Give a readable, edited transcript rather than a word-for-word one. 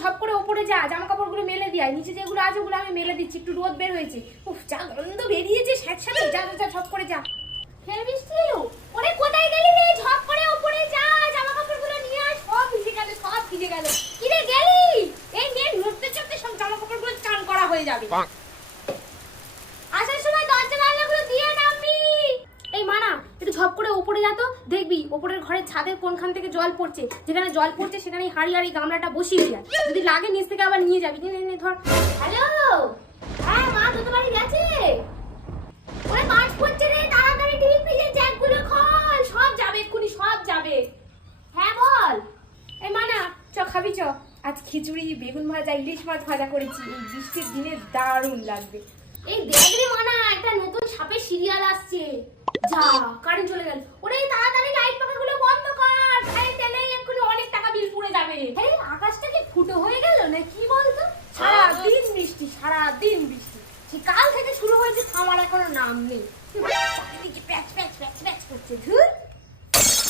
ঝপ করে ওপরে যা, জামা কাপড়গুলো মেলে দিয়ে, নিচে যেগুলো আছে ওগুলো আমি মেলে দিচ্ছি, একটু রোদ বের হয়েছে। উফ, যা গন্ধ বেরিয়েছে স্যাঁতস্যাঁতে। যা যা যা, ঝপ করে যা। হে বৃষ্টি এলো। ওরে কোথায় গেলি রে? ঝপ করে ওপরে যা, জামা কাপড়গুলো নিয়ে আয়। সব ভিজে গেল, সব ভিজে গেল। কি রে গেলি? এই নে, নড়তে চড়তে সব জামা কাপড়গুলো চান করা হয়ে যাবে। আসার সময় দরজা জানালাগুলো দিয়ে নামবি। এই মানা, একটু ঝপ করে উপরে যা তো, দেখবি ওপরের ঘরের ছাদের কোনখান থেকে জল পড়ছে। যেখানে জল পড়ছে সেখানেই হাড়ি হাড়ি গামলাটা বসিয়ে দিয়ে, যদি লাগে নিচ থেকে আবার নিয়ে যাবি। নে নে ধর। হ্যালো, হ্যাঁ মা তোদের বাড়ি গেছে? ওরে মাছ পড়ছে রে, তাড়াতাড়ি টিভি ফ্রিজের জ্যাকগুলো খোল, সব যাবে এক্ষুনি, সব যাবে। হ্যাঁ বল। এই মানা, চ খাবি চ। আজ খিচুড়ি, বেগুন ভাজা, ইলিশ মাছ ভাজা করেছি, এই বৃষ্টির দিনে দারুণ লাগবে। এই দেখ রে মানা, একটা নতুন সাপের সিরিয়াল আসছে। যা, কারেন্ট চলে গেল। ওরে তাড়াতাড়ি লাইট পাখাগুলো বন্ধ কর, কারেন্ট এলেই এক্ষুনি অনেক টাকা বিল পড়ে যাবে। এই আকাশটা কি ফুটো হয়ে গেল না কি বলতো? সারাদিন বৃষ্টি, সারাদিন বৃষ্টি। সে কাল থেকে শুরু হয়েছে, থামার এখনো নাম নেই।